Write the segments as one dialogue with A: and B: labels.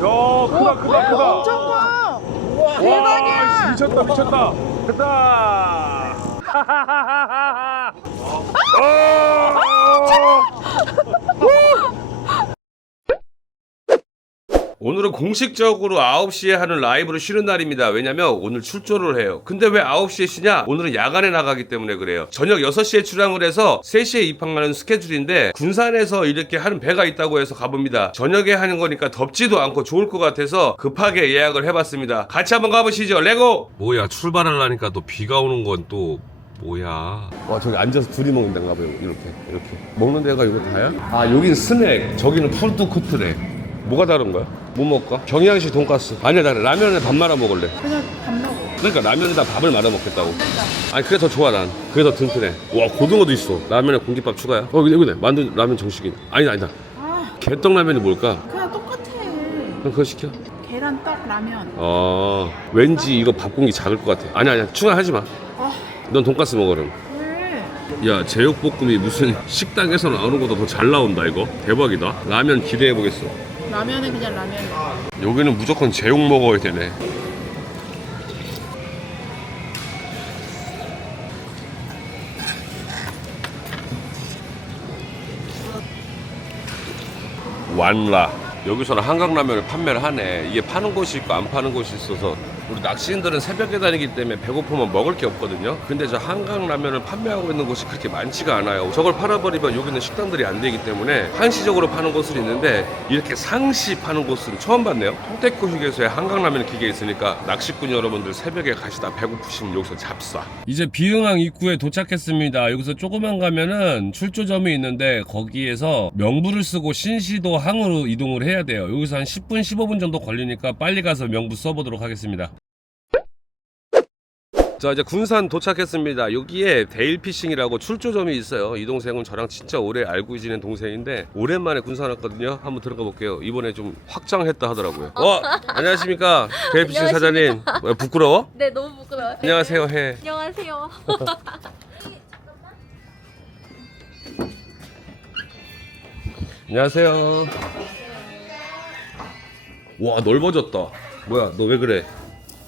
A: 크다 크다 크다.
B: 엄청 커.
A: 와,
B: 대박이야.
A: 미쳤다 미쳤다. 됐다. 오늘은 공식적으로 9시에 하는 라이브를 쉬는 날입니다. 왜냐면 오늘 출조를 해요. 근데 왜 9시에 쉬냐? 오늘은 야간에 나가기 때문에 그래요. 저녁 6시에 출항을 해서 3시에 입항하는 스케줄인데 군산에서 이렇게 하는 배가 있다고 해서 가봅니다. 저녁에 하는 거니까 덥지도 않고 좋을 것 같아서 급하게 예약을 해봤습니다. 같이 한번 가보시죠. 레고! 뭐야 출발하려니까 또 비가 오는 건 또 뭐야? 와 저기 앉아서 둘이 먹는다가 봐요. 이렇게 이렇게 먹는 데가 이거 다야? 아 여긴 스낵, 저기는 푸드 코트래. 뭐가 다른 거야? 뭐 먹을까? 경양식 돈가스. 아니야 나 라면에 밥 말아 먹을래.
B: 그냥 밥 먹어.
A: 그러니까 라면에다 밥을 말아 먹겠다고. 아니 그게 더 좋아 난. 그게 더 든든해. 와 고등어도 있어. 라면에 공깃밥 추가야. 어 여기네. 만두 라면 정식이. 아니다 아니다.
B: 아,
A: 개떡 라면이 뭘까?
B: 그냥 똑같아.
A: 그럼 그거 시켜.
B: 계란 떡 라면.
A: 어 왠지 이거 밥 공기 작을 것 같아. 아니야 아니야 추가하지 마.
B: 아,
A: 넌 돈가스.
B: 왜?
A: 야 제육볶음이 무슨 식당에서 나오는 것보다 더 잘 나온다 이거 대박이다 라면 기대해 보겠어
B: 라면은 그냥 라면이야.
A: 여기는 무조건 제육 먹어야 되네. 완라. 여기서는 한강라면을 판매를 하네. 이게 파는 곳이 있고 안 파는 곳이 있어서 우리 낚시인들은 새벽에 다니기 때문에 배고프면 먹을 게 없거든요. 근데 저 한강 라면을 판매하고 있는 곳이 그렇게 많지가 않아요. 저걸 팔아버리면 여기는 식당들이 안 되기 때문에 한시적으로 파는 곳은 있는데 이렇게 상시 파는 곳은 처음 봤네요. 통대구 휴게소에 한강 라면 기계 있으니까 낚시꾼 여러분들 새벽에 가시다 배고프시면 여기서 잡사. 이제 비흥항 입구에 도착했습니다. 여기서 조금만 가면은 출조점이 있는데 거기에서 명부를 쓰고 신시도 항으로 이동을 해야 돼요. 여기서 한 10분 15분 정도 걸리니까 빨리 가서 명부 써보도록 하겠습니다 자 이제 군산 도착했습니다. 여기에 데일피싱이라고 출조점이 있어요. 이 동생은 저랑 진짜 오래 알고 지낸 동생인데 오랜만에 군산 왔거든요. 한번 들어가 볼게요. 이번에 좀 확장했다 하더라고요. 어 안녕하십니까 데일피싱 사장님. 왜 부끄러워?
C: 네, 너무 부끄러워요.
A: 안녕하세요 해.
C: 안녕하세요.
A: 안녕하세요. 와 넓어졌다. 뭐야 너 왜 그래?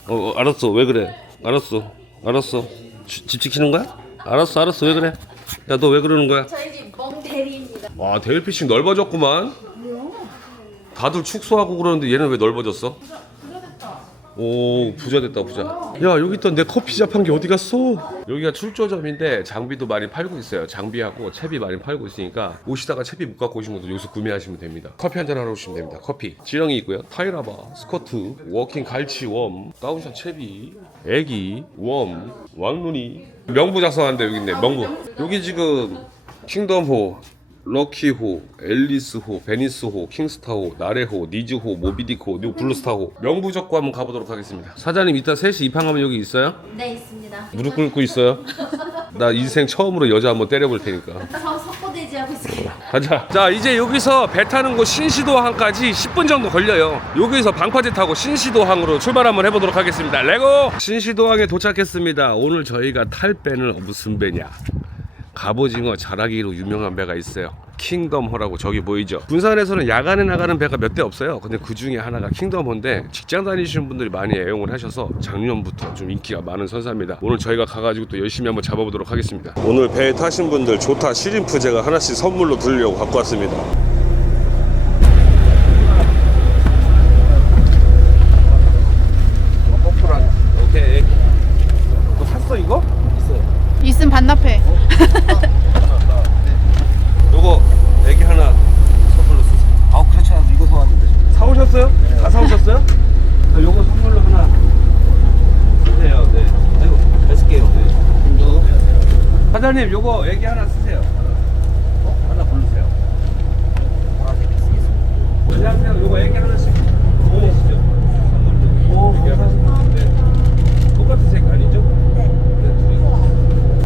A: 어, 어, 알았어 왜 그래? 알았어 알았어. 지- 집 지키는 거야? 알았어 알았어 왜 그래? 야 너 왜 그러는 거야?
C: 저희 집 멍대리입니다.
A: 와 데일 피싱 넓어졌구만. 다들 축소하고 그러는데 얘는 왜 넓어졌어? 오 부자 됐다 부자. 야 여기 있던 내 커피 잡한 게 어디 갔어? 여기가 출조점인데 장비도 많이 팔고 있어요. 장비하고 채비 많이 팔고 있으니까 오시다가 채비 못 갖고 오신 분들 여기서 구매하시면 됩니다. 커피 한 잔 하러 오시면 됩니다. 커피 지렁이 있고요. 타이라바, 스커트, 워킹 갈치 웜, 다운샷 채비, 애기 웜, 왕눈이 명부 작성하는데 여기 있네. 명부. 여기 지금 킹덤호 럭키호, 앨리스호, 베니스호, 킹스타호, 나레호, 니즈호, 모비디코, 뉴 블루스타호 명부 적고 한번 가보도록 하겠습니다. 사장님 이따 3시 입항하면 여기 있어요?
C: 네, 있습니다.
A: 무릎 꿇고 있어요? 나 인생 처음으로 여자 한번 때려볼 테니까.
C: 서 석고대지 하고 있을게요.
A: 가자. 자 이제 여기서 배 타는 곳 신시도항까지 10분 정도 걸려요. 여기서 방파제 타고 신시도항으로 출발 한번 해보도록 하겠습니다. 레고! 신시도항에 도착했습니다. 오늘 저희가 탈 배는 무슨 배냐? 갑오징어 자라기로 유명한 배가 있어요. 킹덤호라고 저기 보이죠? 군산에서는 야간에 나가는 배가 몇 대 없어요. 근데 그 중에 하나가 킹덤호인데 직장 다니시는 분들이 많이 애용을 하셔서 작년부터 좀 인기가 많은 선사입니다. 오늘 저희가 가가지고 또 열심히 한번 잡아보도록 하겠습니다. 오늘 배에 타신 분들 좋다 시림프 제가 하나씩 선물로 드리려고 갖고 왔습니다. 오케이. 너 샀어 이거?
B: 있음 반납해.
A: 요거 애기 하나 선물로 쓰세요.
D: 아 그렇죠 이거 사왔는데
A: 사오셨어요? 다 사오셨어요? 자, 요거 선물로 하나 쓰세요. 네.
D: 아이고 잘 쓸게요 이거
A: 사장님 요거 애기 하나 쓰세요. 어? 하나 고르세요. 안녕하세요. 요거 애기 하나씩 보내시죠. 오, 감사합니다. 네. 똑같은 색 아니죠? 네.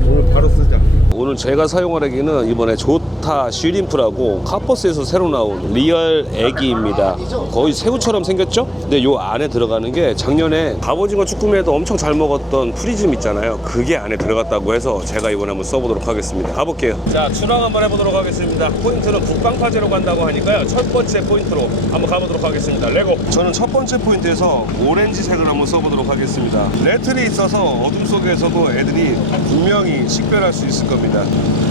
A: 오늘 바로 쓰자. 오늘 오늘 제가 사용하기는 이번에 조 타 쉬림프라고 카퍼스에서 새로 나온 리얼 애기입니다. 거의 새우처럼 생겼죠? 근데 요 안에 들어가는 게 작년에 갑오징어 쭈꾸미에도 엄청 잘 먹었던 프리즘 있잖아요. 그게 안에 들어갔다고 해서 제가 이번에 한번 써보도록 하겠습니다. 가볼게요. 자, 출항 한번 해보도록 하겠습니다. 포인트는 북방파제로 간다고 하니까요. 첫 번째 포인트로 한번 가보도록 하겠습니다. 레고. 저는 첫 번째 포인트에서 오렌지색을 한번 써보도록 하겠습니다. 레틀이 있어서 어둠 속에서도 애들이 분명히 식별할 수 있을 겁니다.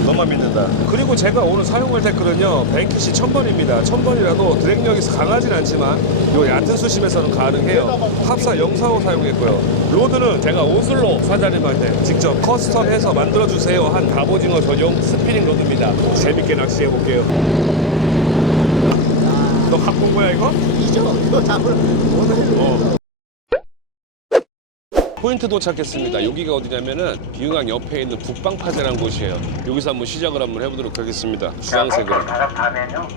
A: 너만 믿는다. 그리고 제가 오늘 사용할 태클은요. 뱅키시 1000번입니다. 1000번이라도 드랙력이 강하진 않지만 요 얕은 수심에서는 가능해요. 합사 045 사용했고요. 로드는 제가 오슬로 사장님한테 직접 커스텀해서 만들어주세요 한 갑오징어 전용 스피닝 로드입니다. 재밌게 낚시해볼게요. 너 갖고 온 거야 이거?
D: 이거 잡으러 오늘
A: 어. 포인트 도착했습니다. 여기가 어디냐면은 비흥항 옆에 있는 북방파제라는 곳이에요. 여기서 한번 시작을 한번 해보도록 하겠습니다. 주황색으로.
E: 바람 가면요.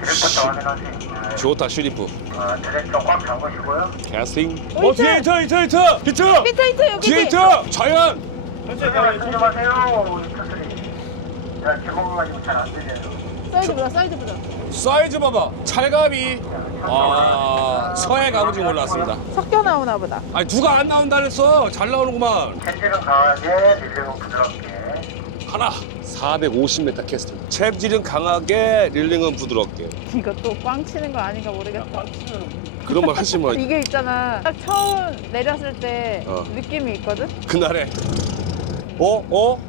E: 드랙부터 확인하세요.
A: 좋다 슈리프.
E: 어, 드랙 좀꽉 잠그시고요.
A: 캐스팅. 어 뒤에 히트 히트 히트 히트.
B: 히트 히트 여기
A: 뒤에 히트. 자연.
E: 천천히 말씀 좀 하세요. 히트 소리. 야, 제목만 가지고 잘안 들려요.
B: 사이즈 보자 사이즈 보자
A: 사이즈 봐봐. 찰갑이. 아 서해 가무지 올라왔습니다.
B: 섞여 나오나 보다
A: 아니 누가 안 나온다 그랬어. 잘 나오는구만.
E: 캔질은 강하게, 릴링은 부드럽게.
A: 하나. 450m 캐스팅. 챕질은 강하게, 릴링은 부드럽게.
B: 이거 또꽝 치는 거 아닌가 모르겠다
A: 그런 말 하시면
B: 이게 있잖아 딱 처음 내렸을 때
A: 어.
B: 느낌이 있거든
A: 그날에 어? 어?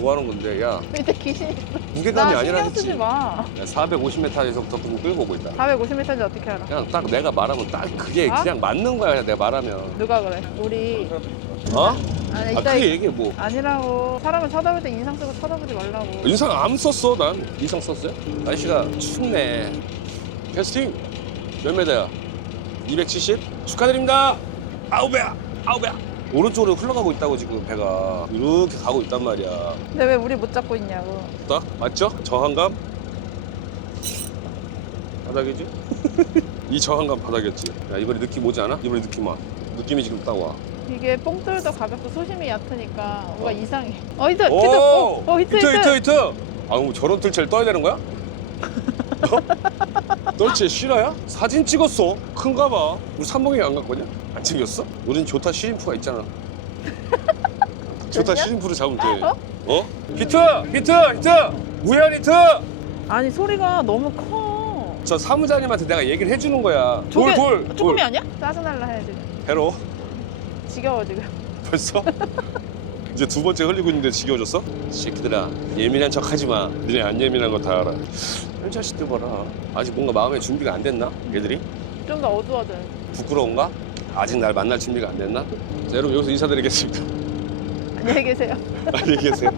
A: 뭐 하는 건데? 야.
B: 밑에 귀신 있어.
A: 무게감이
B: 나
A: 아니라
B: 신경
A: 했지
B: 쓰지. 마.
A: 450m에서부터 그거 끌고 오고 있다.
B: 450m인지 어떻게 알아?
A: 그냥 딱 내가 말하면 딱 그게
B: 어?
A: 그냥 맞는 거야 그냥 내가 말하면.
B: 누가 그래? 우리.
A: 어?
B: 아니
A: 아
B: 이따
A: 그게 얘기해 뭐.
B: 아니라고. 사람을 쳐다볼 때 인상 쓰고 쳐다보지 말라고.
A: 인상 안 썼어 난. 인상 썼어요? 날씨가 춥네. 캐스팅 몇 메다야? 270? 축하드립니다. 아우 배야 아우 배야 오른쪽으로 흘러가고 있다고 지금 배가 이렇게 가고 있단 말이야
B: 근데 왜 우리 못 잡고 있냐고
A: 딱 맞죠? 저항감 바닥이지? 이 저항감 바닥이었지. 야 이번에 느낌 오지 않아? 이번에 느낌 와. 느낌이 지금 딱 와.
B: 이게 뽕들도 가볍고 소심이 얕으니까 뭔가
A: 어.
B: 이상해 어 히트 히트
A: 오!
B: 어, 어
A: 히트 히트, 히트. 아뭐 저런 뜰채를 떠야 되는 거야? 어? 뜰채 실화야? 사진 찍었어. 큰가 봐. 우리 삼봉이 안 갔거냐? 안 챙겼어? 우린 조타 시림프가 있잖아. 조타
B: 그랬냐?
A: 시림프를 잡으면 돼.
B: 어?
A: 어? 히트! 히트! 히트! 우연 히트!
B: 아니 소리가 너무 커
A: 저 사무장님한테 내가 얘기를 해주는 거야.
B: 저게
A: 돌, 돌,
B: 조금이
A: 돌.
B: 아니야? 짜증날라 해야지
A: 배로.
B: 지겨워 지금
A: 벌써? 이제 두 번째 흘리고 있는데 지겨워졌어? 새끼들아 예민한 척 하지 마. 니네 안 예민한 거 다 알아. 이 자식들 봐라. 아직 뭔가 마음의 준비가 안 됐나? 얘들이?
B: 좀 더 어두워져요.
A: 부끄러운가? 아직 날 만날 준비가 안 됐나? 자 여러분 여기서 인사드리겠습니다.
B: 안녕히 계세요.
A: 안녕히 계세요.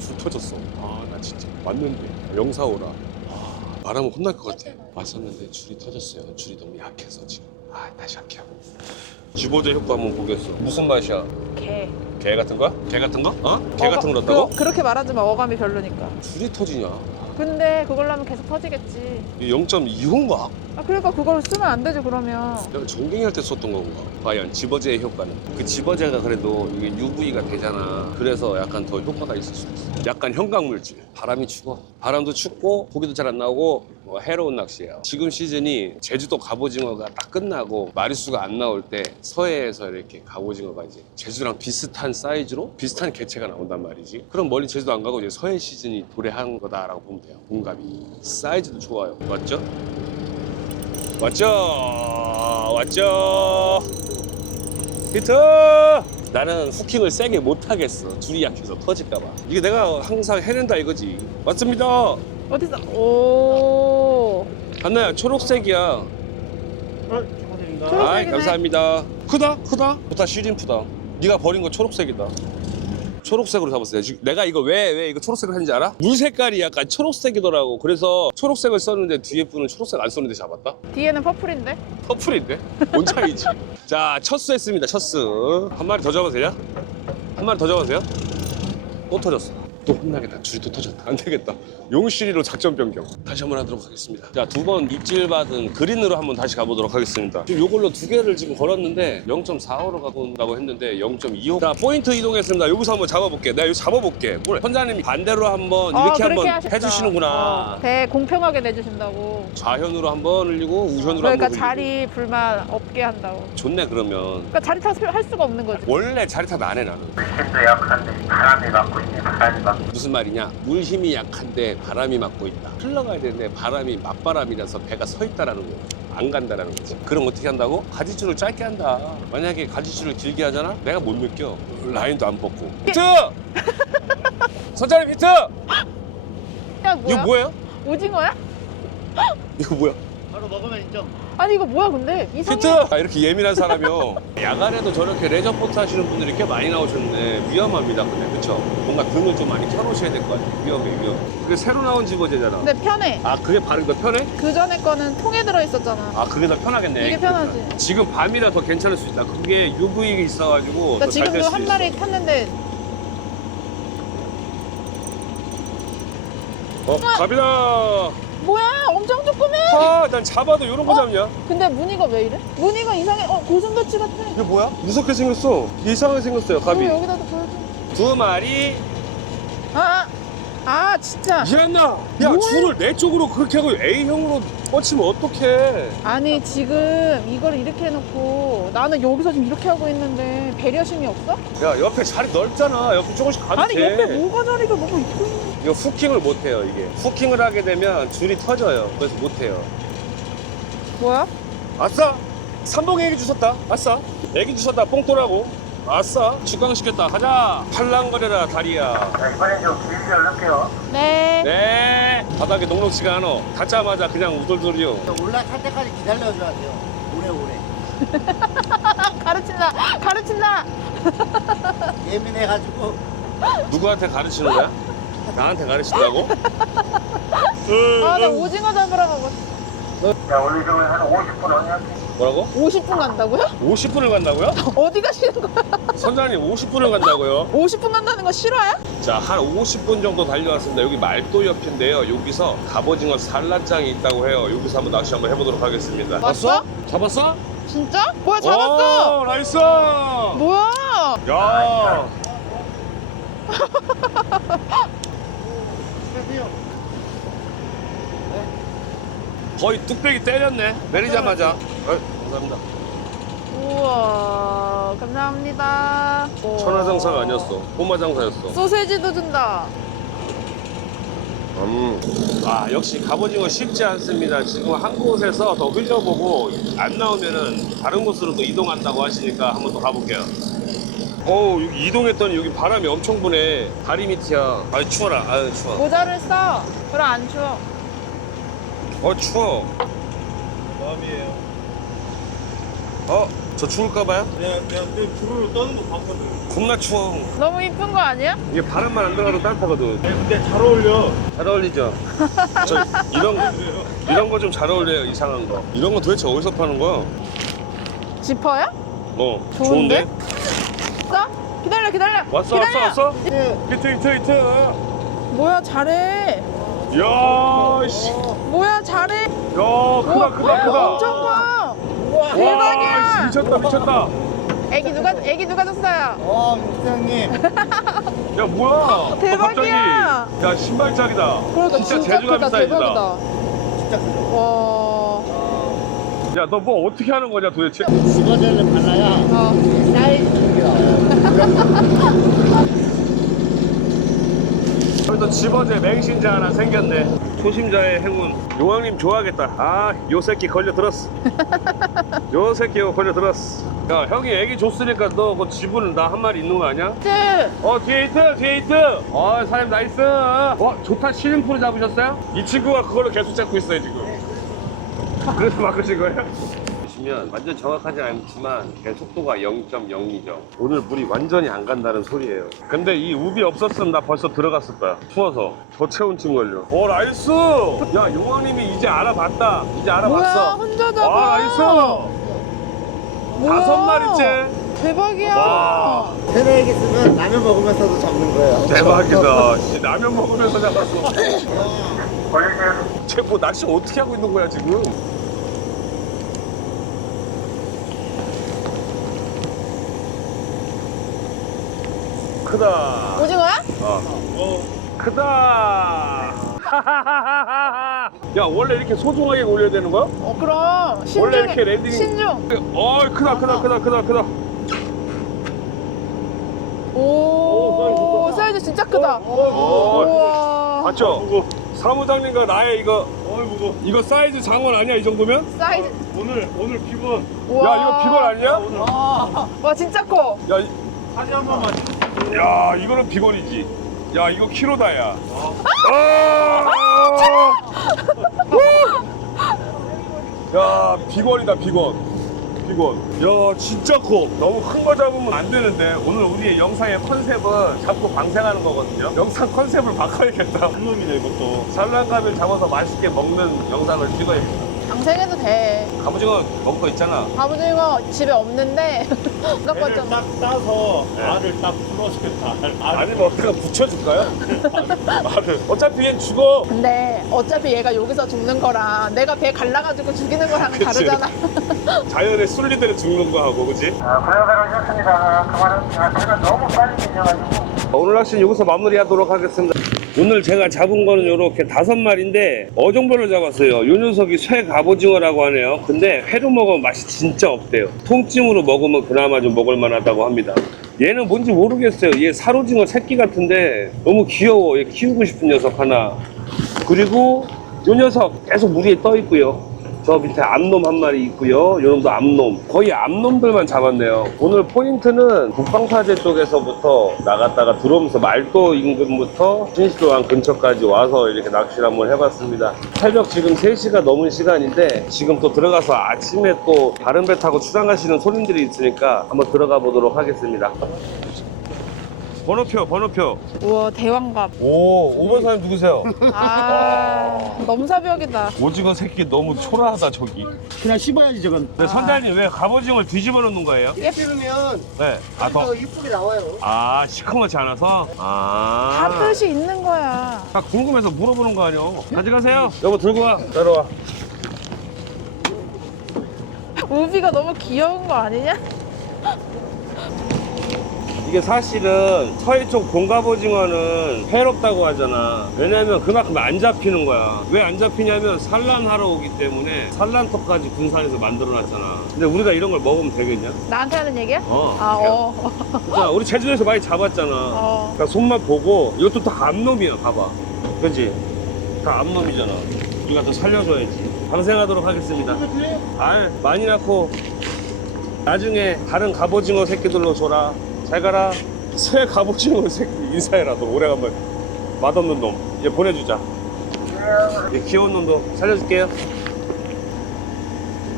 A: 줄 터졌어. 아 나 진짜 맞는데. 영사 오라. 아, 말하면 혼날 것 같아. 맞았는데 줄이 터졌어요. 줄이 너무 약해서 지금 아 다시 할게요 주보제 효과 한번 보겠어 무슨 맛이야?
B: 개
A: 개 같은 거야? 개 같은 거? 어? 개 같은 거 넣었다고?
B: 그거 그렇게 말하지 마 어감이 별로니까
A: 줄이 터지냐?
B: 근데 그걸로 하면 계속 터지겠지
A: 이게 0.25인가?
B: 아 그러니까 그걸 쓰면 안 되지 그러면
A: 내가 전갱이 할 때 썼던 건가? 과연 집어제의 효과는? 그 집어제가 그래도 이게 UV가 되잖아. 그래서 약간 더 효과가 있을 수도 있어. 약간 형광물질. 바람이 추워. 바람도 춥고 고기도 잘 안 나오고 뭐 해로운 낚시예요. 지금 시즌이 제주도 갑오징어가 딱 끝나고 마리수가 안 나올 때 서해에서 이렇게 갑오징어가 이제 제주랑 비슷한 사이즈로 비슷한 개체가 나온단 말이지. 그럼 멀리 제주도 안 가고 이제 서해 시즌이 도래한 거다라고 보면 돼요. 공감이. 사이즈도 좋아요. 맞죠? 왔죠? 왔죠? 히트! 나는 후킹을 세게 못 하겠어. 줄이 약해서 터질까봐. 이게 내가 항상 해낸다 이거지. 맞습니다.
B: 어디서 오
A: 한나야 초록색이야.
B: 초록색이네.
A: 아이 감사합니다. 크다 크다. 좋다 시림프다. 네가 버린 거 초록색이다. 초록색으로 잡았어. 내가, 지금 내가 이거 왜 왜 이거 초록색을 했는지 알아? 물 색깔이 약간 초록색이더라고. 그래서 초록색을 썼는데 뒤에 분은 초록색 안 썼는데 잡았다.
B: 뒤에는 퍼플인데
A: 퍼플인데? 뭔 차이지? 자, 첫수 했습니다, 첫수. 한 마리 더 잡아도 되냐? 한 마리 더 잡아도 돼요? 또 터졌어. 또 혼나겠다. 줄이 또 터졌다. 안 되겠다. 용시리로 작전 변경. 다시 한번 하도록 하겠습니다. 자, 두 번 입질 받은 그린으로 한번 다시 가보도록 하겠습니다. 지금 요걸로 두 개를 지금 걸었는데 0.45로 가본다고 했는데 0.25. 자, 포인트 이동했습니다. 여기서 한번 잡아볼게. 내가 여기 잡아볼게. 뭘? 선장님이 반대로 한번
B: 어,
A: 이렇게
B: 그렇게
A: 한번
B: 하셨다.
A: 해주시는구나.
B: 어, 배 공평하게 내주신다고.
A: 좌현으로 한번 흘리고 우현으로
B: 그러니까
A: 한번 흘리고.
B: 자리 불만 없게 한다고.
A: 좋네 그러면.
B: 그러니까 자리 탓을 할 수가 없는 거지.
A: 원래 자리 탓 안 해 나는.
E: 힘도 약한데 바람이 맞고 있네 바람이 맞고
A: 무슨 말이냐? 물 힘이 약한데 바람이 맞고 있다. 흘러가야 되는데 바람이 맞바람이라서 배가 서 있다라는 거야. 안 간다라는 거지. 그럼 어떻게 한다고? 가지줄을 짧게 한다. 만약에 가지줄을 길게 하잖아? 내가 못 느껴. 라인도 안 뻗고. 히트! 선장님 히트!
B: 야, 뭐야?
A: 이거 뭐예요?
B: 오징어야?
A: 이거 뭐야?
D: 바로 먹으면 인정.
B: 아니 이거 뭐야 근데 이상해.
A: 히트! 아, 이렇게 예민한 사람이요. 야간에도 저렇게 레저 포트 하시는 분들이 꽤 많이 나오셨는데 위험합니다. 근데 그쵸? 뭔가 등을 좀 많이 켜놓으셔야 될 것 같아요. 위험해 위험. 그게 새로 나온 집어제잖아.
B: 근데 편해.
A: 아 그게 바로 더 편해?
B: 그 전에 거는 통에 들어 있었잖아.
A: 아 그게 더 편하겠네.
B: 이게 편하지.
A: 지금 밤이라 더 괜찮을 수 있다. 그게 UV 있어가지고
B: 그러니까
A: 더잘될
B: 지금도
A: 수
B: 한
A: 있어.
B: 마리 탔는데
A: 어 갑이다.
B: 뭐야 엄청 조그매.
A: 아, 난 잡아도 이런 거
B: 어?
A: 잡냐?
B: 근데 무늬가 왜 이래? 무늬가 이상해. 어 고슴도치 같아.
A: 이게 뭐야? 무섭게 생겼어. 이상하게 생겼어요, 갑이.
B: 어, 여기다도 보여줘.
A: 두 마리.
B: 아, 아, 아 진짜.
A: 미안나. 야,
B: 뭐해?
A: 줄을 내 쪽으로 그렇게 하고 A형으로 뻗치면 어떡해?
B: 아니 지금 이걸 이렇게 해놓고 나는 여기서 지금 이렇게 하고 있는데 배려심이 없어?
A: 야, 옆에 자리 넓잖아. 옆에 조금씩 가도
B: 아니
A: 돼.
B: 옆에 뭐가 자리가 너무 있고 있는
A: 이거 후킹을 못 해요, 이게. 후킹을 하게 되면 줄이 터져요. 그래서 못 해요.
B: 뭐야?
A: 아싸! 삼봉 애기 주셨다. 아싸! 애기 주셨다. 뽕돌하고. 아싸! 축강시켰다. 가자! 팔랑거려라, 다리야.
E: 자 이번엔 좀 길게 열릴게요
B: 네.
A: 네. 바닥에 녹록지가 않아. 닿자마자 그냥 우돌돌이요.
D: 올라탈 때까지 기다려줘야 돼요. 오래오래.
B: 가르친다. 가르친다.
D: 예민해가지고
A: 누구한테 가르치는 거야? 나한테 가르친다고?
B: 아 나 오징어 잡으러 가고
E: 자 오늘 좀한 50분 언니한테
A: 뭐라고?
B: 50분 간다고요?
A: 50분을 간다고요?
B: 어디 가시는 거야?
A: 선장님 50분을 간다고요?
B: 50분 간다는 거 실화야?
A: 자, 한 50분 정도 달려왔습니다. 여기 말도 옆인데요. 여기서 갑오징어 산란장이 있다고 해요. 여기서 한번 낚시 한번 해보도록 하겠습니다.
B: 왔어?
A: 잡았어?
B: 진짜? 뭐야 잡았어?
A: 오, 나이스!
B: 뭐야?
A: 야, 거의 뚝배기 때렸네. 내리자마자. 어, 감사합니다.
B: 우와 감사합니다. 우와.
A: 천하장사가 아니었어. 꼬마장사였어.
B: 소세지도 준다.
A: 음. 아 역시 갑오징어 쉽지 않습니다. 지금 한 곳에서 더 흘려보고 안 나오면은 다른 곳으로 또 이동한다고 하시니까 한번 더 가볼게요. 어우 여기 이동했더니 여기 바람이 엄청 부네. 다리 밑이야. 아 추워라. 아유 추워.
B: 모자를 써. 그럼 안 추워.
A: 어 추워.
D: 마음이에요.
A: 어? 저 추울까봐요?
D: 내가 내가 그 불을 떠는 거 봤거든.
A: 겁나 추워.
B: 너무 이쁜 거 아니야?
A: 이게 바람만 안 들어가도 따뜻하거든.
D: 근데 잘 어울려.
A: 잘 어울리죠? 저 이런 이런 거 좀 잘 어울려요. 이상한 거. 이런 거 도대체 어디서 파는 거야?
B: 지퍼야?
A: 어
B: 좋은데? 써? 기다려 기다려.
A: 왔어
B: 기다려.
A: 왔어 왔어? 히트 히트 히트.
B: 뭐야 잘해.
A: 야, 씨.
B: 뭐야 잘해.
A: 야, 크다, 크다, 크다.
B: 엄청 커.
A: 와,
B: 대박이야.
A: 씨, 미쳤다, 미쳤다.
B: 애기 누가 애기 누가 줬어요?
D: 어, 육사장님.
A: 야, 뭐야?
B: 대박이야.
A: 갑자기. 야, 신발짝이다.
B: 그러니까
A: 진짜,
B: 진짜
A: 제주가
B: 크다
A: 사이즈다.
B: 대박이다.
D: 진짜 크죠.
B: 와.
A: 야, 너 뭐 어떻게 하는 거냐, 도대체?
D: 집어제를 발라야
B: 어.
D: 사이즈
A: 여기서 집어제 맹신자 하나 생겼네. 초심자의 행운. 용왕님 좋아하겠다. 아, 요 새끼 걸려 들었어. 요 새끼 걸려 들었어. 야, 형이 애기 줬으니까 너 그 지분 나 한 마리 있는 거 아니야?
B: 네.
A: 어 뒤에 히트 뒤에 히트 어 사장님 나이스 어 좋다 시림프로 잡으셨어요? 이 친구가 그걸로 계속 잡고 있어요 지금 그래서 바꾸신 거예요? 보시면 완전 정확하지 않지만 배 속도가 0.0이죠 오늘 물이 완전히 안 간다는 소리예요 근데 이 우비 없었으면 나 벌써 들어갔을 거야 추워서 저 체온증 걸려 어 나이스 야 용왕님이 이제 알아봤다 이제
B: 뭐야
A: 알아봤어
B: 혼자 잡아.
A: 아 나이스
B: 뭐야?
A: 다섯 마리째
B: 대박이야.
A: 와.
D: 새내기 쓰면 라면 먹으면서도 잡는 거예요.
A: 대박이다. 씨, 라면 먹으면서 잡았어. 쟤뭐 낚시 어떻게 하고 있는 거야 지금? 크다.
B: 오징어야?
A: 어. 크다. 야 원래 이렇게 소중하게 올려야 되는 거야?
B: 어 그럼 신중.
A: 원래 이렇게 랜딩-
B: 신중.
A: 어 크다 크다 크다 크다 크다.
B: 오, 사이즈 진짜 크다.
A: 어.
B: 우와.
A: 맞죠? 사무장님과 나의 이거 이거 사이즈 장원 아니야 이 정도면?
B: 사이즈.
F: 오늘 오늘 기본
B: 우와.
A: 야 이거 비건 아니야?
B: 와 진짜 커.
A: 야, 이-
F: 사진 한 번만
A: 야 이거는 비건이지. 야 이거 키로다 야. 아! 야 비건이다 비건. 비건. 야 진짜 커. 너무 큰 거 잡으면 안 되는데 오늘 우리의 영상의 컨셉은 잡고 방생하는 거거든요. 영상 컨셉을 바꿔야겠다.
F: 한 놈이네 이것도
A: 산란감을 잡아서 맛있게 먹는 영상을 찍어야겠다.
B: 방생해도 돼.
A: 갑오징어 먹을 거 있잖아.
B: 갑오징어 집에 없는데
F: 배를
B: 왔잖아.
F: 딱 따서
A: 네.
F: 알을 딱 알, 알
A: 아니면 어떻게 붙여줄까요? 말을. 어차피 얘 죽어.
B: 근데 어차피 얘가 여기서 죽는 거랑 내가 배 갈라가지고 죽이는 거랑은
A: 그치.
B: 다르잖아.
A: 자연의 순리대로 죽는 거 하고, 그지?
E: 아, 고려가로 오셨습니다. 그만은 아, 제가 너무 빨리 밀려가지고.
A: 오늘 낚시는 여기서 마무리하도록 하겠습니다. 오늘 제가 잡은 거는 이렇게 다섯 마리인데 어종별로 잡았어요. 요 녀석이 쇠 갑오징어라고 하네요. 근데 회로 먹으면 맛이 진짜 없대요. 통찜으로 먹으면 그나마 좀 먹을 만하다고 합니다. 얘는 뭔지 모르겠어요. 얘 사로징어 새끼 같은데 너무 귀여워. 얘 키우고 싶은 녀석 하나. 그리고 요 녀석 계속 물 위에 떠 있고요. 저 밑에 암놈 한 마리 있고요. 요 놈도 암놈. 거의 암놈들만 잡았네요. 오늘 포인트는 국방사제 쪽에서부터 나갔다가 들어오면서 말도 인근부터 신시도항 근처까지 와서 이렇게 낚시를 한번 해봤습니다. 새벽 지금 3시가 넘은 시간인데 지금 또 들어가서 아침에 또 다른 배 타고 출항하시는 손님들이 있으니까 한번 들어가 보도록 하겠습니다. 번호표, 번호표.
B: 우와 대왕갑.
A: 오, 5번 사람 누구세요?
B: 아 넘사벽이다.
A: 오징어 새끼 너무 초라하다, 저기.
D: 그냥 씹어야지 저건.
A: 근데 선장님 왜 갑오징어를 뒤집어 놓는 거예요?
D: 씹으면
A: 네. 아, 더.
D: 더 이쁘게 나와요.
A: 아, 시커멓지 않아서? 아.
B: 다 뜻이 있는 거야.
A: 아, 궁금해서 물어보는 거 아니요. 가져가세요. 여보, 들고 와. 따라와.
B: 우비가 너무 귀여운 거 아니냐?
A: 이게 사실은 서해 쪽 본갑오징어는 해롭다고 하잖아. 왜냐면 그만큼 안 잡히는 거야. 왜 안 잡히냐면 산란하러 오기 때문에 산란터까지 군산에서 만들어놨잖아. 근데 우리가 이런 걸 먹으면 되겠냐?
B: 나한테 하는 얘기야?
A: 어.
B: 아 어.
A: 자, 우리 제주도에서 많이 잡았잖아.
B: 어.
A: 그러니까 손맛 보고 이것도 다 암놈이야. 봐봐. 그지? 다 암놈이잖아. 우리가 더 살려줘야지. 방생하도록 하겠습니다. 알 많이 낳고 나중에 다른 갑오징어 새끼들로 줘라. 잘 가라. 새 갑오징어 새끼 인사해라. 너 오래간만에 맛없는 놈. 얘 보내주자. 이 귀여운 놈도 살려줄게요.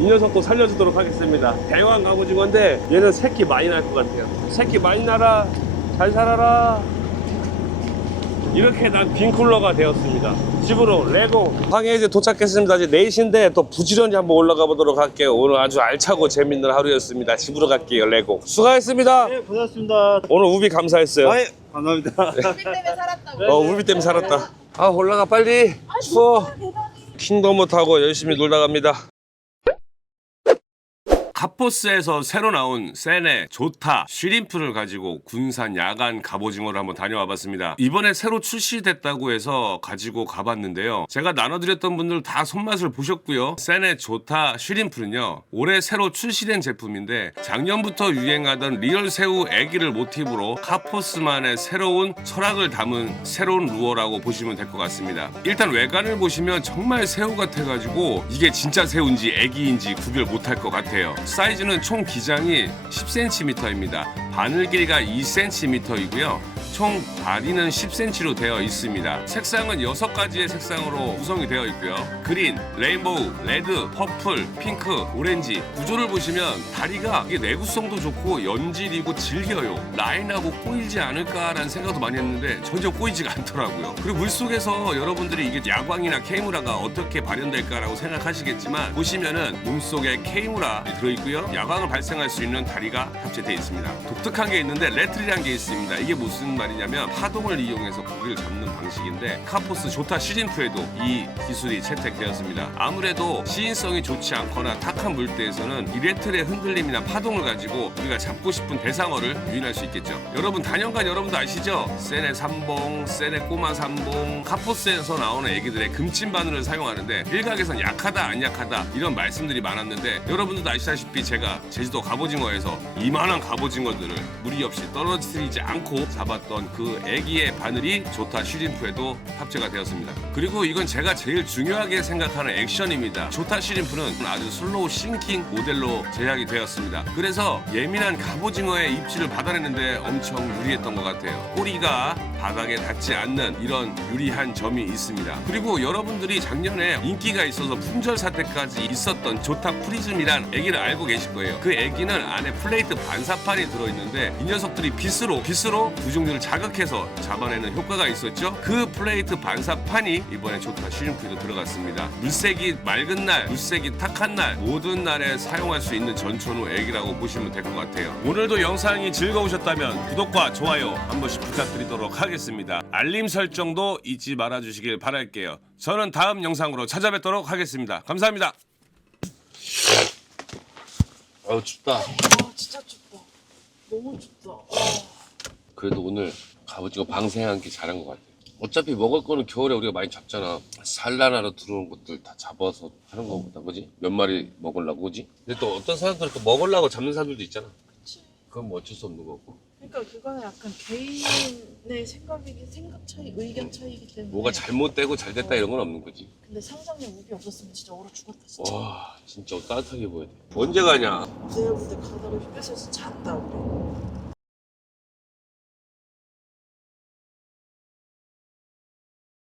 A: 이 녀석도 살려주도록 하겠습니다. 대왕 갑오징어인데 얘는 새끼 많이 날 것 같아요. 새끼 많이 날아. 잘 살아라. 이렇게 난 빈쿨러가 되었습니다. 집으로 레고. 방에 이제 도착했습니다. 이제 4시인데 또 부지런히 한번 올라가 보도록 할게요. 오늘 아주 알차고 재밌는 하루였습니다. 집으로 갈게요. 레고. 수고하셨습니다.
F: 네 고생하셨습니다
A: 오늘 우비 감사했어요.
F: 아이 감사합니다
B: 우비 때문에 살았다고.
A: 어, 우비 때문에 살았다. 아, 올라가 빨리. 추워. 킹덤을 타고 열심히 놀다 갑니다. 카포스에서 새로 나온 세네, 조타, 쉬림프를 가지고 군산 야간 갑오징어를 한번 다녀와 봤습니다. 이번에 새로 출시됐다고 해서 가지고 가봤는데요. 제가 나눠드렸던 분들 다 손맛을 보셨고요. 세네, 조타, 쉬림프는요. 올해 새로 출시된 제품인데 작년부터 유행하던 리얼 새우 애기를 모티브로 카포스만의 새로운 철학을 담은 새로운 루어라고 보시면 될 것 같습니다. 일단 외관을 보시면 정말 새우 같아가지고 이게 진짜 새우인지 애기인지 구별 못할 것 같아요. 사이즈는 총 기장이 10cm입니다. 바늘 길이가 2cm이고요. 총 다리는 10cm로 되어 있습니다. 색상은 6가지의 색상으로 구성이 되어 있고요. 그린, 레인보우, 레드, 퍼플, 핑크, 오렌지 구조를 보시면 다리가 이게 내구성도 좋고 연질이고 질겨요. 라인하고 꼬이지 않을까라는 생각도 많이 했는데 전혀 꼬이지가 않더라고요. 그리고 물속에서 여러분들이 이게 야광이나 케이무라가 어떻게 발현될까라고 생각하시겠지만 보시면은 몸속에 케이무라 들어있고요. 야광을 발생할 수 있는 다리가 합체되어 있습니다. 독특한 게 있는데 레트리라는 게 있습니다. 이게 무슨 말이냐면 파동을 이용해서 고기를 잡는 방식인데 카포스 조타 시림프에도 이 기술이 채택되었습니다. 아무래도 시인성이 좋지 않거나 탁한 물대에서는 이 레틀의 흔들림이나 파동을 가지고 우리가 잡고 싶은 대상어를 유인할 수 있겠죠. 여러분 단연간 여러분도 아시죠? 세네 삼봉, 세네 꼬마 삼봉, 카포스에서 나오는 애기들의 금친 바늘을 사용하는데 일각에선 약하다 안 약하다 이런 말씀들이 많았는데 여러분들도 아시다시피 제가 제주도 갑오징어에서 이만한 갑오징어들을 무리 없이 떨어뜨리지 않고 잡았던 그 애기의 바늘이 조타 슈림프에도 합체가 되었습니다. 그리고 이건 제가 제일 중요하게 생각하는 액션입니다. 조타 슈림프는 아주 슬로우 싱킹 모델로 제작이 되었습니다. 그래서 예민한 갑오징어의 입질을 받아내는데 엄청 유리했던 것 같아요. 꼬리가 바닥에 닿지 않는 이런 유리한 점이 있습니다. 그리고 여러분들이 작년에 인기가 있어서 품절 사태까지 있었던 조타 프리즘이란 애기를 알고 계실 거예요. 그 애기는 안에 플레이트 반사판이 들어있는 데 이 녀석들이 빗으로 빗으로 구종들을 자극해서 잡아내는 효과가 있었죠. 그 플레이트 반사판이 이번에 조타 슈림프에도 들어갔습니다. 물색이 맑은 날, 물색이 탁한 날 모든 날에 사용할 수 있는 전천후 애기라고 보시면 될 것 같아요. 오늘도 영상이 즐거우셨다면 구독과 좋아요 한 번씩 부탁드리도록 하겠습니다. 알림 설정도 잊지 말아주시길 바랄게요. 저는 다음 영상으로 찾아뵙도록 하겠습니다. 감사합니다. 아우 춥다.
B: 아 진짜 춥다. 너무 춥다.
A: 그래도 오늘 갑오징어 방생한 게 잘한 것 같아. 어차피 먹을 거는 겨울에 우리가 많이 잡잖아. 산란하러 들어온 것들 다 잡아서 하는 거보다, 그지? 몇 마리 먹으려고, 그지? 근데 또 어떤 사람들은 또 먹으려고 잡는 사람들도 있잖아.
B: 그치.
A: 그건 뭐 어쩔 수 없는 거고.
B: 그러니까 그거는 약간 개인의 생각이기 생각 차이, 의견 차이기 때문에.
A: 뭐가 잘못되고 잘 됐다 이런 건 없는 거지.
B: 근데 상상력 우비 없었으면 진짜 얼어 죽었다 진짜.
A: 와, 진짜 따뜻하게 보여야 돼. 언제 가냐?
B: 내일 근데 가다가 휴게소에서 잤다 우리.